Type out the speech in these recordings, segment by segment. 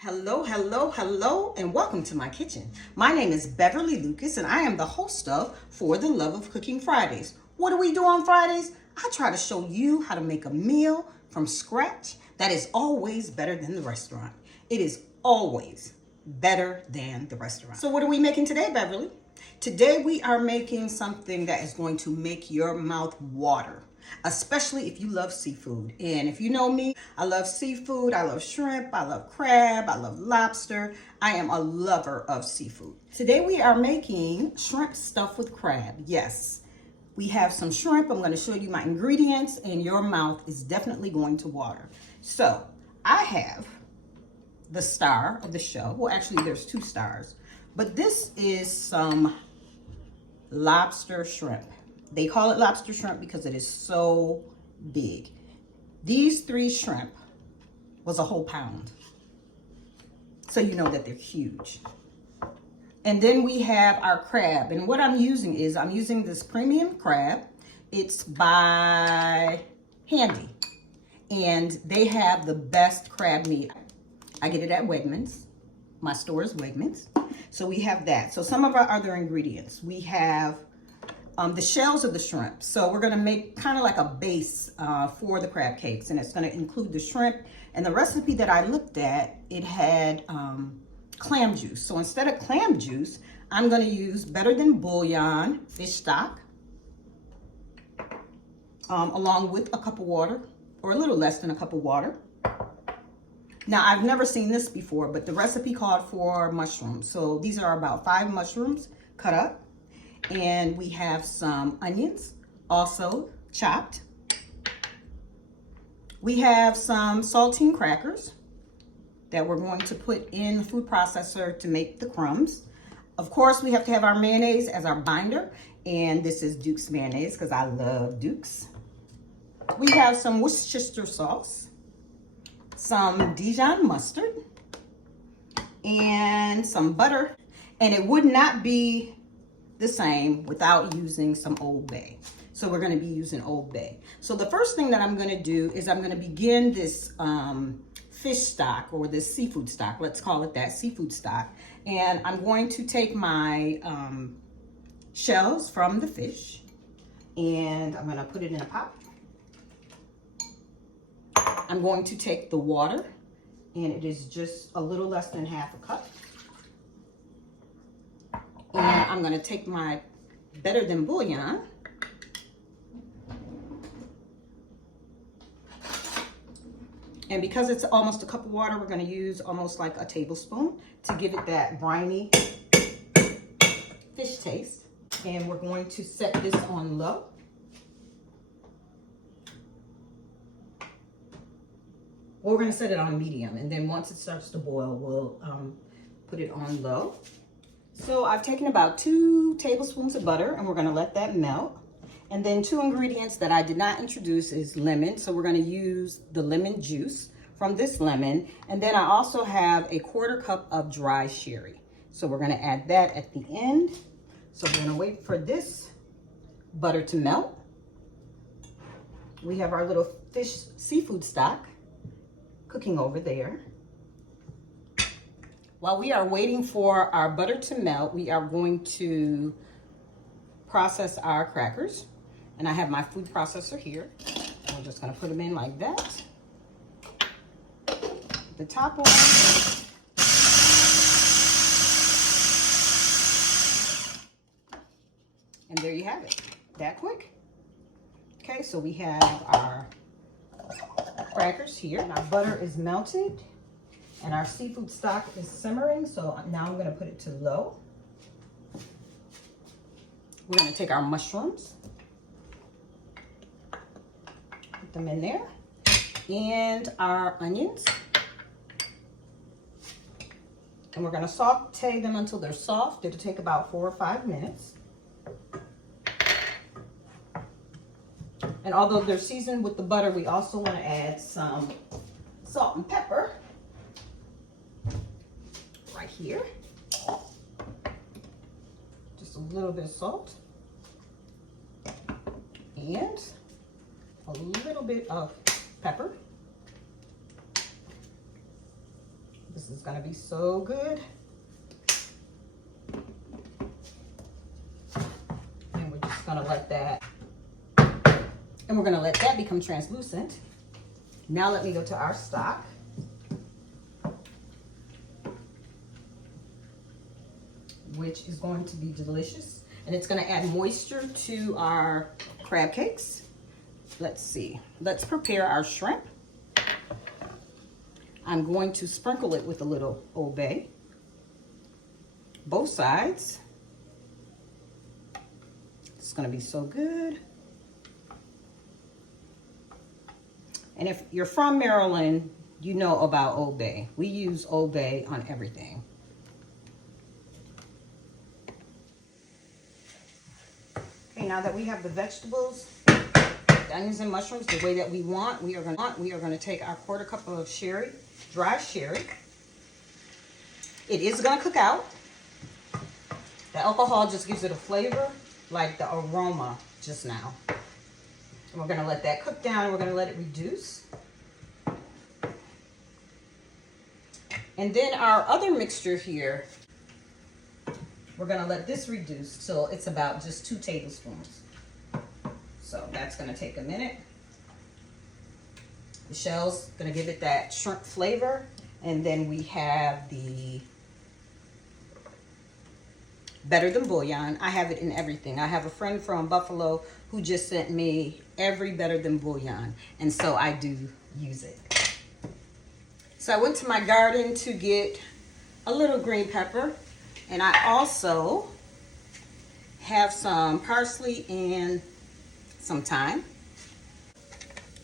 Hello, hello, hello, and welcome to my kitchen. My name is Beverly Lucas, and I am the host of For the Love of Cooking Fridays. What do we do on Fridays? I try to show you how to make a meal from scratch that is always better than the restaurant. It is always better than the restaurant. So what are we making today, Beverly? Today we are making something that is going to make your mouth water, especially if you love seafood. And if you know me, I love seafood, I love shrimp, I love crab, I love lobster. I am a lover of seafood. Today we are making shrimp stuffed with crab. Yes, we have some shrimp. I'm going to show you my ingredients and your mouth is definitely going to water. So I have the star of the show. Well, actually there's two stars, but this is some lobster shrimp. They call it lobster shrimp because it is so big. These three shrimp was a whole pound. So you know that they're huge. And then we have our crab. And what I'm using is, I'm using this premium crab. It's by Handy. And they have the best crab meat. I get it at Wegmans. My store is Wegmans. So we have that. So some of our other ingredients. We have the shells of the shrimp. So we're gonna make kind of like a base for the crab cakes, and it's gonna include the shrimp. And the recipe that I looked at, it had clam juice. So instead of clam juice, I'm gonna use Better Than Bullion fish stock, along with a cup of water, or a little less than a cup of water. Now, I've never seen this before, but the recipe called for mushrooms. So these are about 5 mushrooms cut up. And we have some onions, also chopped. We have some saltine crackers that we're going to put in the food processor to make the crumbs. Of course, we have to have our mayonnaise as our binder. And this is Duke's mayonnaise because I love Duke's. We have some Worcestershire sauce, some Dijon mustard, and some butter. And it would not be the same without using some Old Bay. So we're going to be using Old Bay. So the first thing that I'm going to do is I'm going to begin this fish stock, or this seafood stock. Let's call it that, seafood stock. And I'm going to take my shells from the fish, and I'm going to put it in a pot. I'm going to take the water, and it is just a little less than half a cup. And I'm going to take my Better Than Bullion, and because it's almost a cup of water, we're going to use almost like a tablespoon to give it that briny fish taste. And we're going to set this on low. Or we're going to set it on medium, and then once it starts to boil, we'll put it on low. So I've taken about 2 tablespoons of butter, and we're going to let that melt. And then 2 ingredients that I did not introduce is lemon. So we're going to use the lemon juice from this lemon. And then I also have a 1/4 cup of dry sherry. So we're going to add that at the end. So we're going to wait for this butter to melt. We have our little fish seafood stock cooking over there. While we are waiting for our butter to melt, we are going to process our crackers. And I have my food processor here. I'm just going to put them in like that. The top on. And there you have it. That quick. Okay, so we have our crackers here. And our butter is melted. And our seafood stock is simmering, so now I'm going to put it to low. We're going to take our mushrooms, put them in there, and our onions. And we're going to saute them until they're soft. It'll take about 4 or 5 minutes. And although they're seasoned with the butter, we also want to add some salt and pepper. Right here, just a little bit of salt and a little bit of pepper. This is gonna be so good. And we're just gonna let that, and we're gonna let that become translucent. Now let me go to our stock. Which is going to be delicious. And it's gonna add moisture to our crab cakes. Let's see, let's prepare our shrimp. I'm going to sprinkle it with a little Old Bay. Both sides. It's gonna be so good. And if you're from Maryland, you know about Old Bay. We use Old Bay on everything. Okay, now that we have the vegetables, the onions and mushrooms the way that we want, we are gonna take our 1/4 cup of sherry, dry sherry. It is gonna cook out. The alcohol just gives it a flavor, like the aroma just now. And we're gonna let that cook down, and we're gonna let it reduce. And then our other mixture here, we're gonna let this reduce so it's about just 2 tablespoons. So that's gonna take a minute. The shell's gonna give it that shrimp flavor. And then we have the Better Than Bullion. I have it in everything. I have a friend from Buffalo who just sent me every Better Than Bullion. And so I do use it. So I went to my garden to get a little green pepper. And I also have some parsley and some thyme.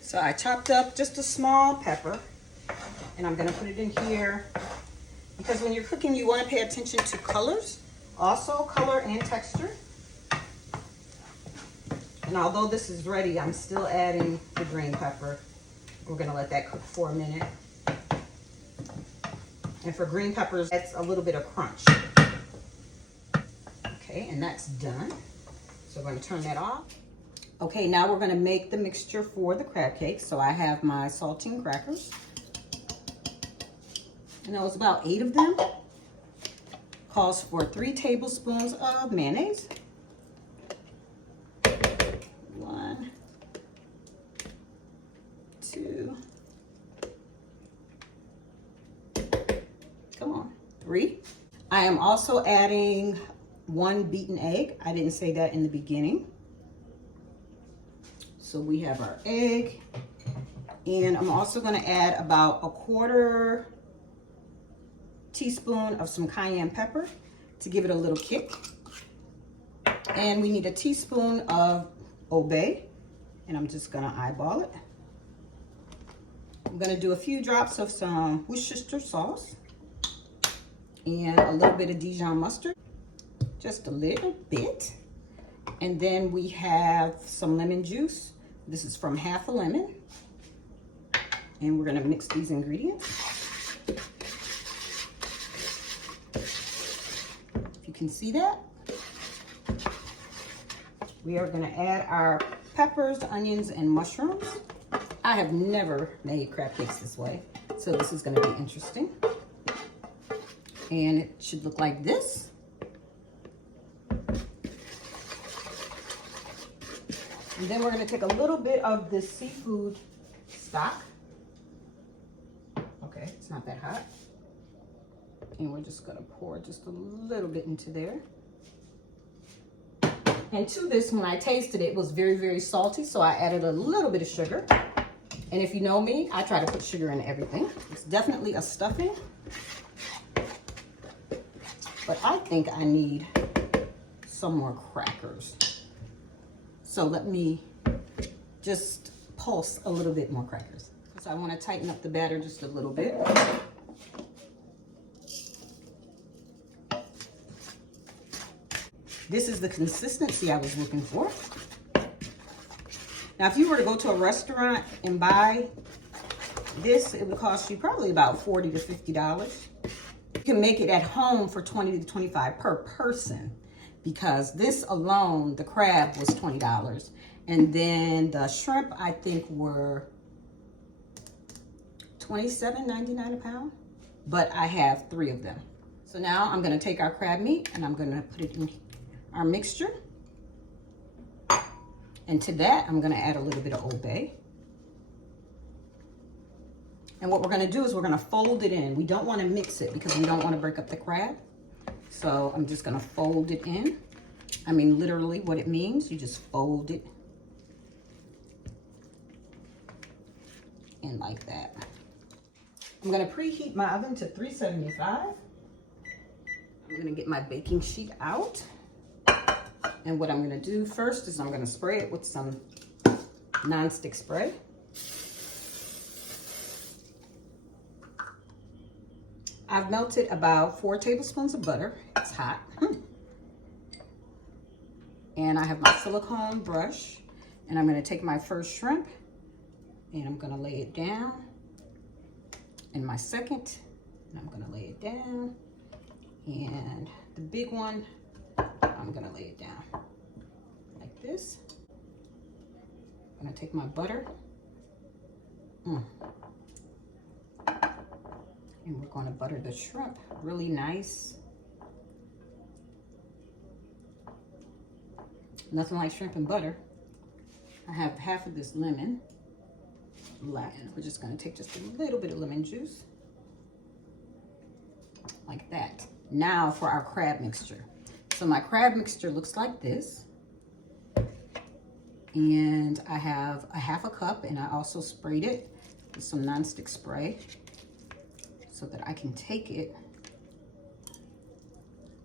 So I chopped up just a small pepper, and I'm gonna put it in here because when you're cooking, you wanna pay attention to colors, also color and texture. And although this is ready, I'm still adding the green pepper. We're gonna let that cook for a minute. And for green peppers, that's a little bit of crunch. Okay, and that's done. So we're gonna turn that off. Okay, now we're gonna make the mixture for the crab cakes. So I have my saltine crackers. And that was about 8 of them. Calls for 3 tablespoons of mayonnaise. 1, 2, come on, 3. I am also adding 1 beaten egg. I didn't say that in the beginning. So we have our egg, and I'm also gonna add about a 1/4 teaspoon of some cayenne pepper to give it a little kick. And we need a teaspoon of Old Bay, and I'm just gonna eyeball it. I'm gonna do a few drops of some Worcestershire sauce and a little bit of Dijon mustard, just a little bit. And then we have some lemon juice. This is from half a lemon. And we're gonna mix these ingredients. If you can see that. We are gonna add our peppers, onions, and mushrooms. I have never made crab cakes this way, so this is gonna be interesting. And it should look like this. And then we're gonna take a little bit of this seafood stock. Okay, it's not that hot. And we're just gonna pour just a little bit into there. And to this, when I tasted it, it was very, very salty, so I added a little bit of sugar. And if you know me, I try to put sugar in everything. It's definitely a stuffing. But I think I need some more crackers. So let me just pulse a little bit more crackers. So I want to tighten up the batter just a little bit. This is the consistency I was looking for. Now, if you were to go to a restaurant and buy this, it would cost you probably about $40 to $50. You can make it at home for $20 to $25 per person, because this alone, the crab was $20. And then the shrimp, I think, were $27.99 a pound. but I have 3 of them. So now I'm gonna take our crab meat and I'm gonna put it in our mixture. And to that, I'm gonna add a little bit of Old Bay. And what we're gonna do is we're gonna fold it in. We don't wanna mix it because we don't wanna break up the crab. So I'm just gonna fold it in. I mean, literally what it means, you just fold it in like that. I'm gonna preheat my oven to 375. I'm gonna get my baking sheet out. And what I'm gonna do first is I'm gonna spray it with some nonstick spray. I've melted about 4 tablespoons of butter. It's hot. And I have my silicone brush. And I'm gonna take my first shrimp and I'm gonna lay it down. And my second, and I'm gonna lay it down. And the big one, I'm gonna lay it down like this. I'm gonna take my butter. And we're gonna butter the shrimp really nice. Nothing like shrimp and butter. I have half of this lemon left. We're just gonna take just a little bit of lemon juice. Like that. Now for our crab mixture. So my crab mixture looks like this. And I have a half a cup, and I also sprayed it with some nonstick spray so that I can take it,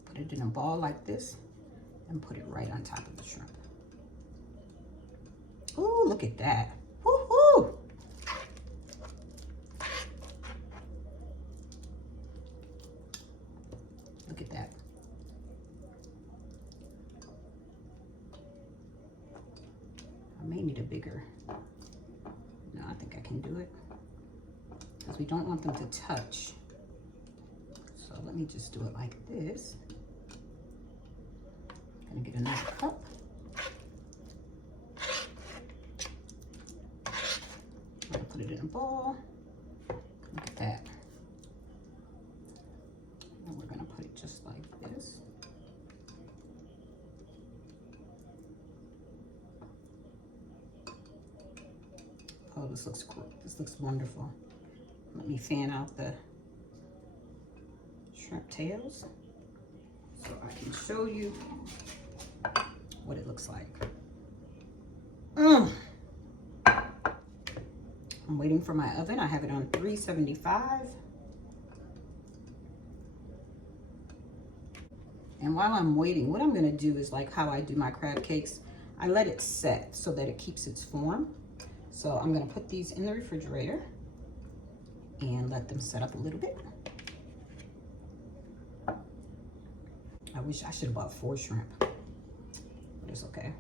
put it in a ball like this, and put it right on top of the shrimp. Ooh, look at that. Woohoo! Look at that. I may need a bigger. No, I think I can do it. Because we don't want them to touch. So let me just do it like this. I'm gonna get another cup. I'm gonna put it in a bowl. Look at that. And we're gonna put it just like this. Oh, this looks cool. This looks wonderful. Let me fan out the shrimp tails so I can show you what it looks like. I'm waiting for my oven. I have it on 375. And while I'm waiting, what I'm gonna do is like how I do my crab cakes. I let it set so that it keeps its form. So I'm gonna put these in the refrigerator and let them set up a little bit. I wish I should have bought 4 shrimp, but it's okay.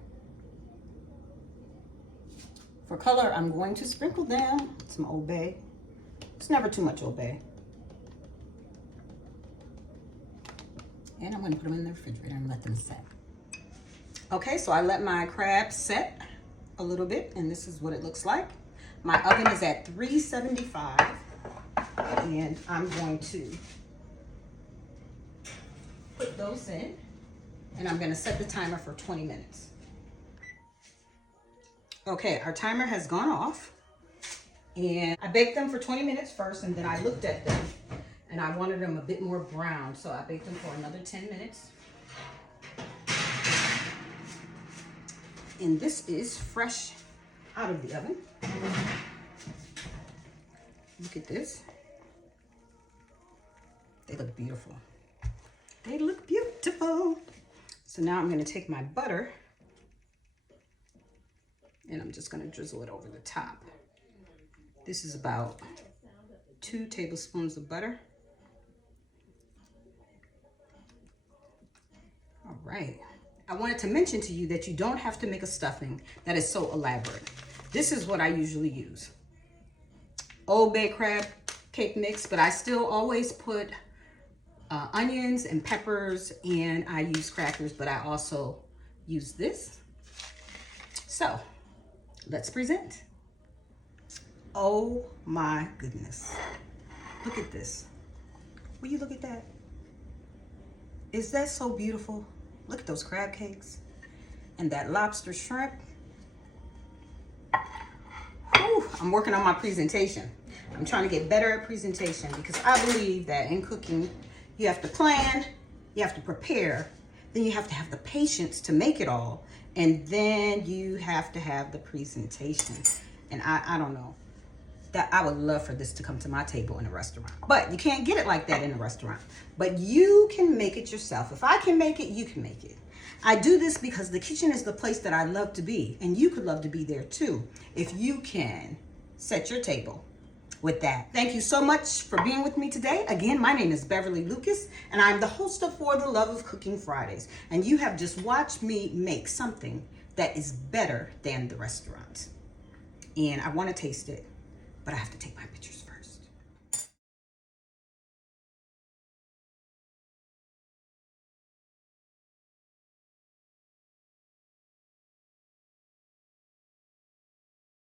For color, I'm going to sprinkle them with some Old Bay. It's never too much Old Bay. And I'm gonna put them in the refrigerator and let them set. Okay, so I let my crab set a little bit, and this is what it looks like. My oven is at 375, and I'm going to put those in, and I'm gonna set the timer for 20 minutes. Okay, our timer has gone off, and I baked them for 20 minutes first, and then I looked at them, and I wanted them a bit more brown, so I baked them for another 10 minutes. And this is fresh out of the oven. Look at this. They look beautiful. They look beautiful. So now I'm gonna take my butter and I'm just gonna drizzle it over the top. This is about 2 tablespoons of butter. All right. I wanted to mention to you that you don't have to make a stuffing that is so elaborate. This is what I usually use. Old Bay crab cake mix, but I still always put onions and peppers, and I use crackers, but I also use this. So let's present. Oh my goodness. Look at this. Will you look at that? Is that so beautiful? Look at those crab cakes and that lobster shrimp. Whew, I'm working on my presentation. I'm trying to get better at presentation because I believe that in cooking, you have to plan, you have to prepare, then you have to have the patience to make it all, and then you have to have the presentation. And I don't know. That I would love for this to come to my table in a restaurant. But you can't get it like that in a restaurant. But you can make it yourself. If I can make it, you can make it. I do this because the kitchen is the place that I love to be. And you could love to be there too, if you can set your table with that. Thank you so much for being with me today. Again, my name is Beverly Lucas, and I'm the host of For the Love of Cooking Fridays. And you have just watched me make something that is better than the restaurant. And I want to taste it, but I have to take my pictures.